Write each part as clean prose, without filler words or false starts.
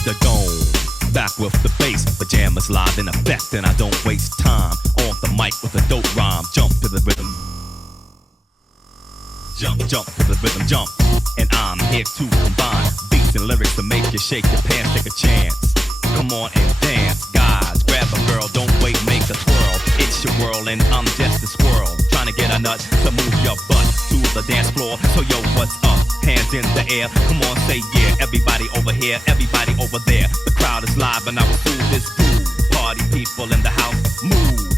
raise the dome. Back with the bass, pajamas live in effect, and I don't waste time on the mic with a dope rhyme. Jump to the rhythm. Jump to the rhythm, jump. And I'm here to combine beats and lyrics to make you shake your pants, take a chance. Come on and dance, guys. Grab a girl, don't wait, make a twirl. It's your world and I'm just a squirrel, trying to get a nut to move your butt to the dance floor. So yo, what's up? Hands in the air, come on, say yeah. Everybody over here, everybody over there. The crowd is live and I will do this groove. Party people in the house, move.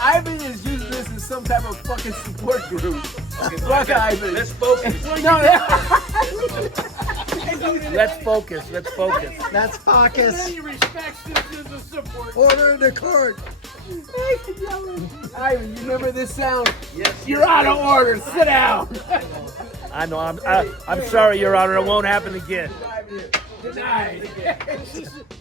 Ivan is using this as some type of fucking support group. Okay, fuck Ivan. Let's focus. No, Let's focus. Let's focus. That's focus. He respects this as a support. Order in the court. Ivan, you remember this sound? Yes. You're out of order. Sit down. I know. I'm sorry, Your Honor. It won't happen again. Denied.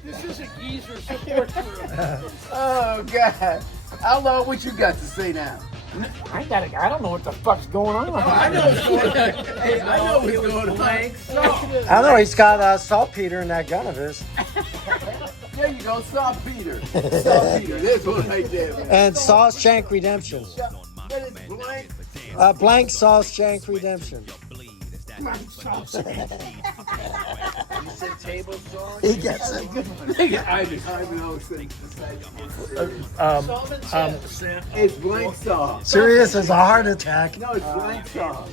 This is a geezer support group. Oh God. Outlaw, what you got to say now? I don't know what the fuck's going on. I know what's going on. Hey, I know what's going on. I know he's got saltpeter in that gun of his. There you go, saltpeter. Saltpeter, this one right there, man. And Sawshank Redemption. But it's blank. Blank Sawshank Redemption. You said table song? He gets it. Ivan always thinks it's blank saw. Serious as a heart attack. No, it's blank saw.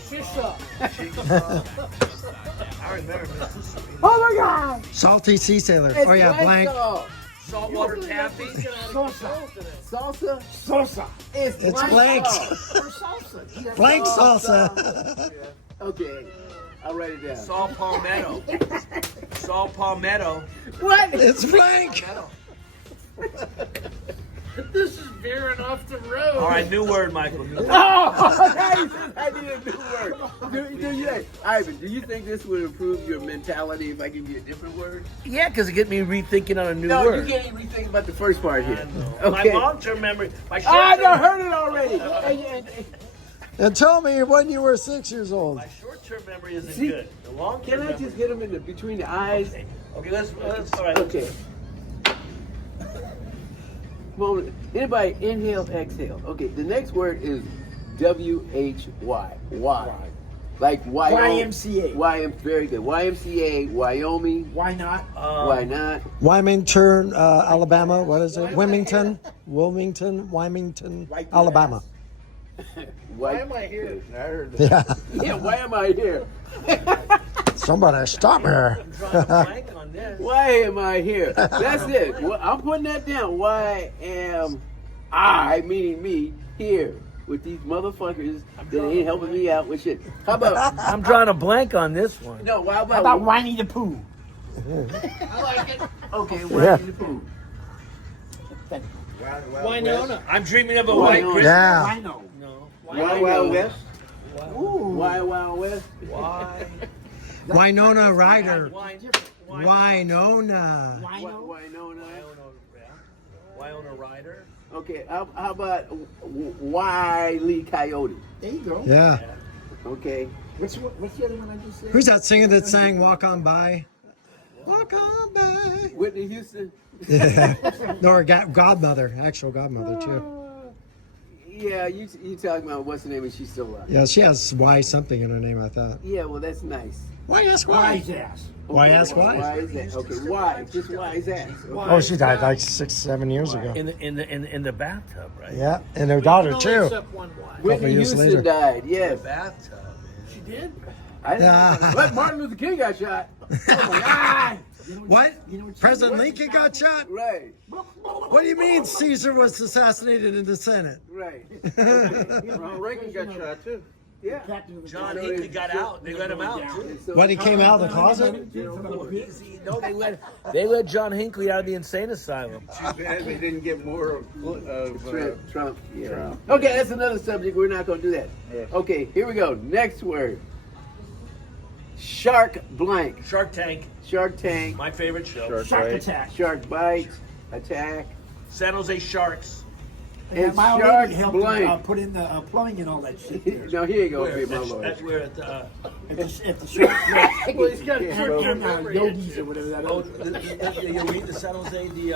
I remember this. Oh my God! Salty Sea Sailor. It's Oh yeah, blank. saw. Saltwater taffy. Salsa. Sosa. It's blank. Salsa. Blank salsa. Okay, I'll write it down. Saul Palmetto. Saul Palmetto. What? It's blank. This is veering off the road. All right, new word, Michael. New word. Oh, I need a new word. Ivan, do you think this would improve your mentality if I give you a different word? Yeah, because it get me rethinking on a new No, word. you can't even think about the first part here. My long-term memory. My I short-term done heard it already. And tell me when you were 6 years old. My short-term memory isn't See, good. The long-term Can I memory. just hit him in the between the eyes? Okay, let's all right. Okay. Moment. Anybody inhale, exhale. Okay, the next word is W-H-Y. Why? Like YMCA. Very good. YMCA, Wyoming. Why not? Why not? Wilmington, Alabama. What is it? Wilmington, Alabama. Why am I here? I heard that. Yeah. Yeah, why am I here? Somebody stop me. I'm drawing a blank on this. Why am I here? That's it. Well, I'm putting that down. Why am I, meaning me, here with these motherfuckers that ain't helping me out with shit? How about, I'm drawing a blank on this one. no, how How about, about Winnie the Pooh? I like it. Okay, Yeah. Winnie the Pooh. Winona. I'm dreaming of a white Winona. Christmas. Yeah. Wino. No. Wild Wild West. Why Wild West? Why? Winona Ryder. Winona. Winona. Winona. Winona Ryder. Okay, how about Wile E. Coyote? There you go. Yeah. Okay. What's the other one I just said? Who's that singer that sang "Walk On By"? Walk on by. Whitney Houston. No, her godmother, actual godmother too. Yeah, you talking about what's the name? Is she still alive? Yeah, she has Y something in her name, I thought. Yeah, well that's nice. Why ask Wise why? ass. Why ask why? Why is that? Okay, why? Just why is that? Oh, she died like 6-7 years ago. In the bathtub, right? Yeah, and her daughter too. Except one Y. Couple Whitney years Houston later. died. In Yes. the bathtub. She did? I didn't know. But Martin Luther King got shot. Oh my God. What? President Lincoln got shot? Right. What do you mean Caesar was assassinated in the Senate? Right. Ronald Reagan got shot too. Yeah. John Hinckley got out. They let him out. When he came out of the closet? No, they let John Hinckley out of the insane asylum. Too bad they didn't get more of Trump. Yeah. Okay, that's another subject. We're not going to do that. Okay, here we go. Next word. Shark blank. Shark Tank, Shark Tank. my favorite show. Shark Attack. Shark bite. Attack. San Jose Sharks. And my old shark lady helped blank. put in the plumbing and all that shit there. No, here you go, Where? my That's, lord. that's where At the shark. Well, he's got Yeah, short-term bro. memory. Yogis or whatever that Oh, is. you read the San Jose, the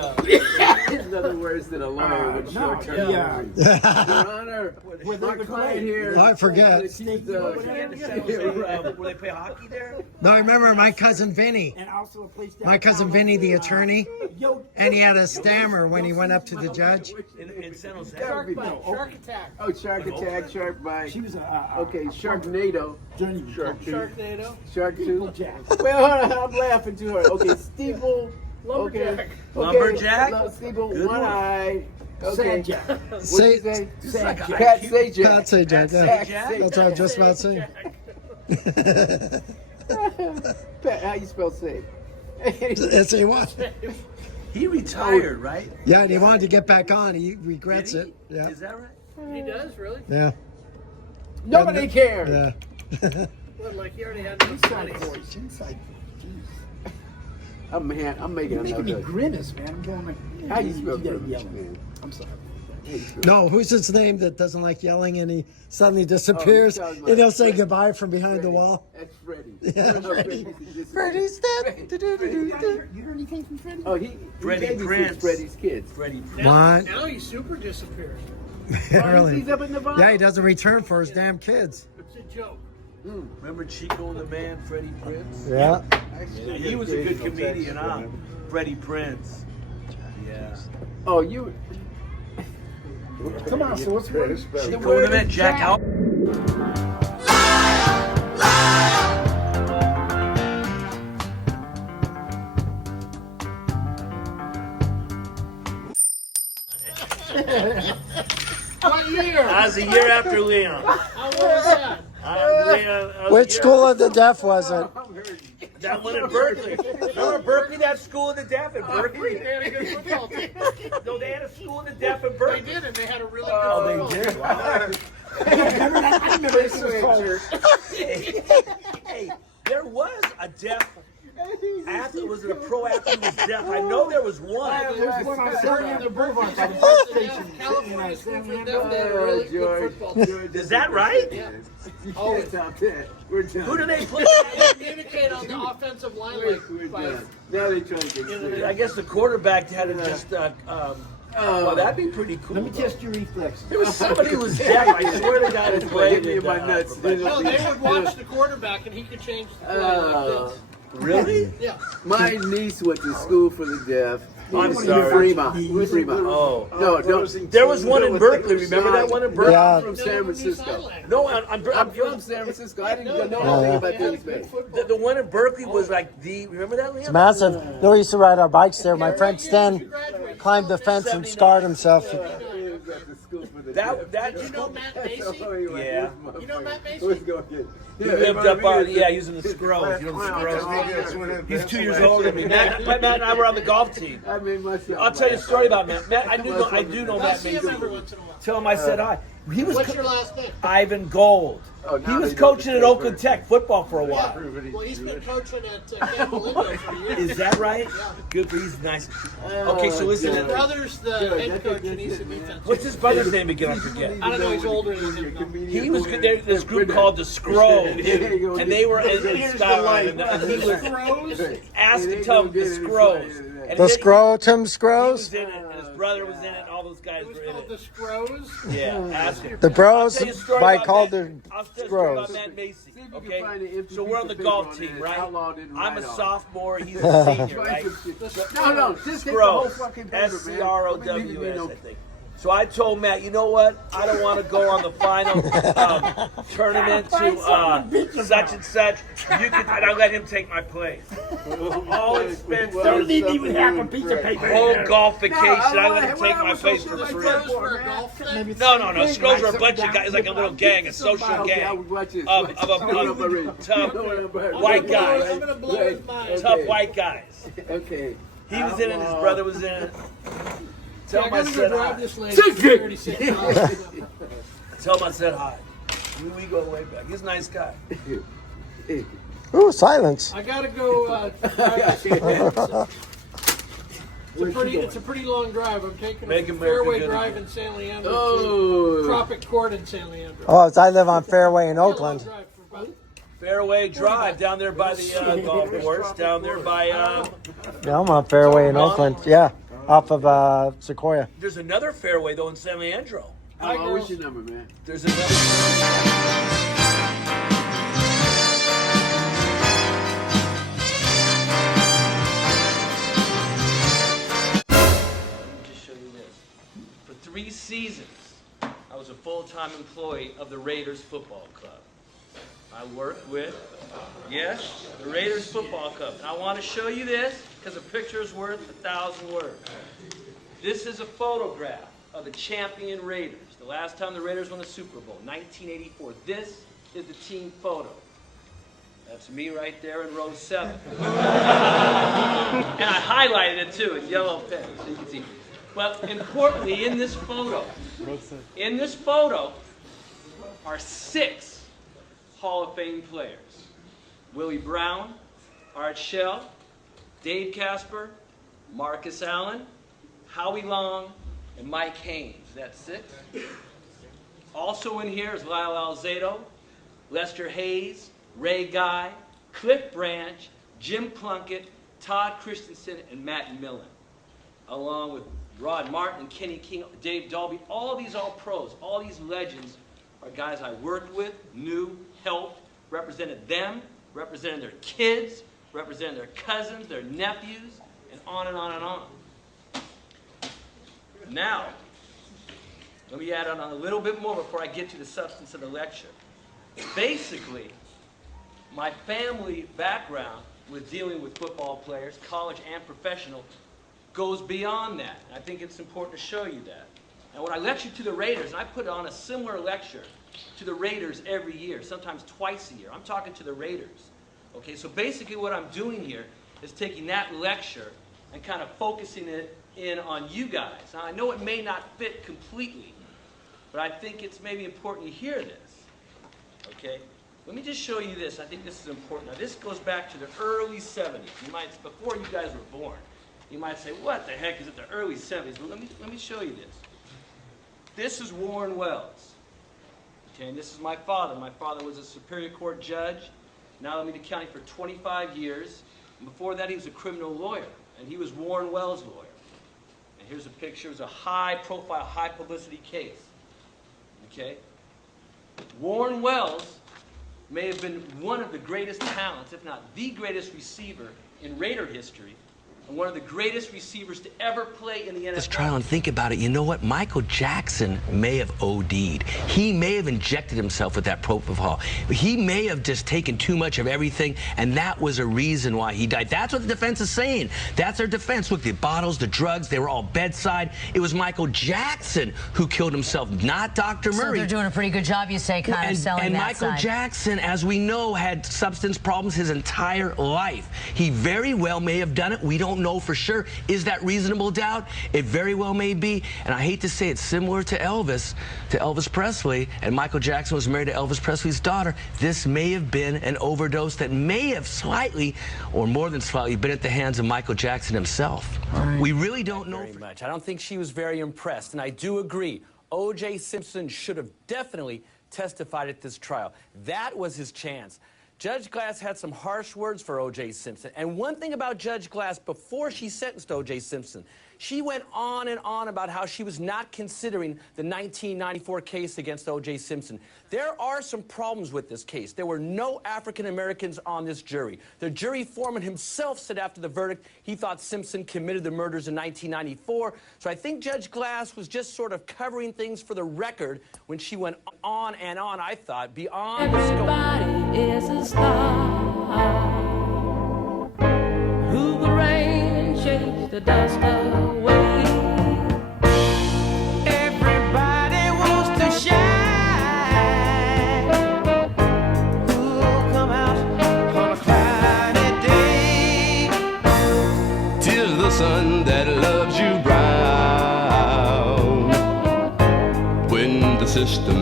In other words than a lawyer with No, short term yeah. memory. Your Honor, Where they my would client play. here. I forget. He's, San Jose, where they play hockey there. No, I remember my cousin Vinny. And also a place My cousin Vinny, the attorney, Yo, and he had a stammer when he went up to the judge. In San Jose. Shark bite. Shark attack. Oh, shark attack, shark bite. she was a Okay, Sharknado. journeyman. Sharknado. Shark tooth. Jack. Well, hold on, I'm laughing too hard. Okay, steeple. Lumberjack. Lumberjack? Steeple, Good one one. eye. Okay. Sad Jack. What did you Say, say? Sad Jack. Pat Sajak. Pat Sajak, yeah. Pat Jack? Sajak. That's what I was just about to say. Pat, how you spell say? Yes, he was. He retired, right? Yeah, and he wanted to get back on. He regrets it. Yeah, Is that right? He does, really? yeah, Nobody cares. yeah. Well, like he already had no studies. Inside. I'm making You're making me another. grimace, man. I'm going like. How you spell gotta grimace, yell. man? I'm sorry. No, who's his name that doesn't like yelling and he suddenly disappears talking and he'll say about goodbye from behind the wall? That's Freddie. Yeah, Freddie. Freddie's dead. You heard anything from Freddie? Oh, he Freddie babysits Prince. Freddie's kids. Freddie. What? Now he's super disappeared. Really? He's up in Nevada. Yeah, he doesn't return for his damn kids. It's a joke. Remember Chico and the Man, Freddie Prince? Yeah. He was a good comedian, huh? Freddie Prince. Yeah. Oh, you. Come on, so what's the word? Chico and the Man, Jack Al. What year? That was a year after Leon. How old is that? Which school of the deaf was it? That one in Berkeley. Remember Berkeley, that school of the deaf in Berkeley? They had a good football team. No, they had a school of the deaf in They Berkeley. did, and they had a really good Oh, they did? Wow. I remember this was called. Hey, there was a deaf athlete. Was it a pro athlete who was deaf? I know there was one. There's one on Sanleandro Boulevard by the fire station. California School for the Sanleandro. Deaf. They had a really good football team. Is that right? Yeah. Oh, top 10. We're done. Who do they play? Communicate on the offensive line like We're by done. Now they're trying to get sick. I guess the quarterback had to just. Well, that'd be pretty cool. Let me test your reflexes. There was somebody who was deaf. I swear to God, it's Hit played me in my nuts. No, they would watch the quarterback, and he could change the play like this. Really? Yeah. My niece went to school for the deaf. I'm In sorry. Fremont. Fremont. Oh. No, no. There was one in Berkeley. Remember that one in Berkeley? Yeah. I'm from San Francisco. No, I'm from San Francisco. I didn't know anything about this man. The one in Berkeley was like the. Remember that, Liam? It's massive. Bill used to ride our bikes there. My friend Sten climbed the fence and scarred himself. That You know Matt Macy? Yeah. You know Matt Macy? Let's go get. He lived up on, using the Scrolls. You know the Scrolls? He's 2 years older than me. Matt and I were on the golf team. I made myself. I'll tell you a story about Matt. I do know I Matt see him Macy. every once in a while. Tell him I said hi. He was What's your last name? Ivan Gold. Oh, He now was they know coaching the at Oakland word. Tech football for a while. Well, he's been coaching at Campbell Lindo for years. Is that right? Good for he's nice. Okay, so listen. His brother's the head coach, and he's a defense. What's his brother's name again? I forget. I don't know. He's older than him. He was good. There's this group called the Scrolls, and they were in Scotland, and he was asked to tell him the Scrolls. And The then scrotum He scrows? was in it, and his brother was in it, and all those guys It was were in called it. the Scrows. Yeah, ask him. The bros I'll tell you a story by about called Matt- the I'll tell you a story about scrows. Matt Macy. See if you can Okay, find an empty so we're on the piece of golf paper team, on it. right? Outlaw didn't I'm a write on. sophomore. He's a senior, right? No, just take the whole Scrows. fucking paper, man. SCROWS, Let me leave you I no think. So I told Matt, you know what? I don't want to go on the final tournament to such and such. You can, and I'll let him take my place. All expenses. Don't need even half a piece of paper. Whole golf vacation. I let him take my place for free. No. Scrolls are a bunch of guys, like a little gang, a social gang of tough white guys. Tough white guys. Okay. He was in it, his brother was in it. Tell him I said hi. Tell him I said hi. We go way back. He's a nice guy. Ooh, silence. I gotta go. It's a pretty long drive. I'm taking a fairway drive in Sanleandro to Tropic Court in Sanleandro. Oh, I live on Fairway in Oakland. Fairway Drive down there by the golf course. Down there by. Yeah, I'm on Fairway in Oakland. Yeah, off of Sequoia. There's another fairway though in Sanleandro. What's your number, man? There's another. Just show you this. For 3 seasons, I was a full-time employee of the Raiders Football Club. I worked with, yes, the Raiders Football Club. And I want to show you this because a picture is worth 1,000 words. This is a photograph of the champion Raiders. The last time the Raiders won the Super Bowl, 1984. This is the team photo. That's me right there in row 7. And I highlighted it too in yellow pen so you can see. But importantly, in this photo are 6 Hall of Fame players. Willie Brown, Art Shell, Dave Casper, Marcus Allen, Howie Long, and Mike Haynes. That's 6. Also in here is Lyle Alzado, Lester Hayes, Ray Guy, Cliff Branch, Jim Plunkett, Todd Christensen, and Matt Millen, along with Rod Martin, Kenny King, Dave Dalby. All these pros, all these legends are guys I worked with, knew, helped, represented them, represented their kids, represented their cousins, their nephews, and on and on and on. Now, let me add on a little bit more before I get to the substance of the lecture. Basically, my family background with dealing with football players, college and professional, goes beyond that. I think it's important to show you that. And when I lecture to the Raiders, and I put on a similar lecture to the Raiders every year, sometimes twice a year. I'm talking to the Raiders. Okay, so basically what I'm doing here is taking that lecture and kind of focusing it in on you guys. Now, I know it may not fit completely, but I think it's maybe important you hear this. Okay? Let me just show you this. I think this is important. Now, this goes back to the early 70s. You might, before you guys were born. You might say, what the heck is it, the early 70s? Well, let me show you this. This is Warren Wells. Okay, and this is my father. My father was a Superior Court judge in Alameda County for 25 years. And before that, he was a criminal lawyer, and he was Warren Wells' lawyer. And here's a picture. It was a high-profile, high-publicity case. Okay? Warren Wells may have been one of the greatest talents, if not the greatest receiver in Raider history, and one of the greatest receivers to ever play in the NFL. Let's try and think about it. You know what? Michael Jackson may have OD'd. He may have injected himself with that propofol. He may have just taken too much of everything, and that was a reason why he died. That's what the defense is saying. That's their defense. Look, the bottles, the drugs, they were all bedside. It was Michael Jackson who killed himself, not Dr. Murray. So they're doing a pretty good job, you say, kind of selling that Michael side. Jackson, as we know, had substance problems his entire life. He very well may have done it. We don't know for sure. Is that reasonable doubt? It very well may be. And I hate to say it's similar to Elvis Presley, and Michael Jackson was married to Elvis Presley's daughter. This may have been an overdose that may have slightly, or more than slightly, been at the hands of Michael Jackson himself. Right. We really don't know very much. I don't think she was very impressed, and I do agree. O.J. Simpson should have definitely testified at this trial. That was his chance Judge Glass had some harsh words for O.J. Simpson. And one thing about Judge Glass, before she sentenced O.J. Simpson, she went on and on about how she was not considering the 1994 case against O.J. Simpson. There are some problems with this case. There were no African Americans on this jury. The jury foreman himself said after the verdict he thought Simpson committed the murders in 1994. So I think Judge Glass was just sort of covering things for the record when she went on and on, I thought, beyond the scope. Everybody is a star who will rain and chase the dust away. Everybody wants to shine. Who'll come out on a cloudy day? 'Tis the sun that loves you brown when the system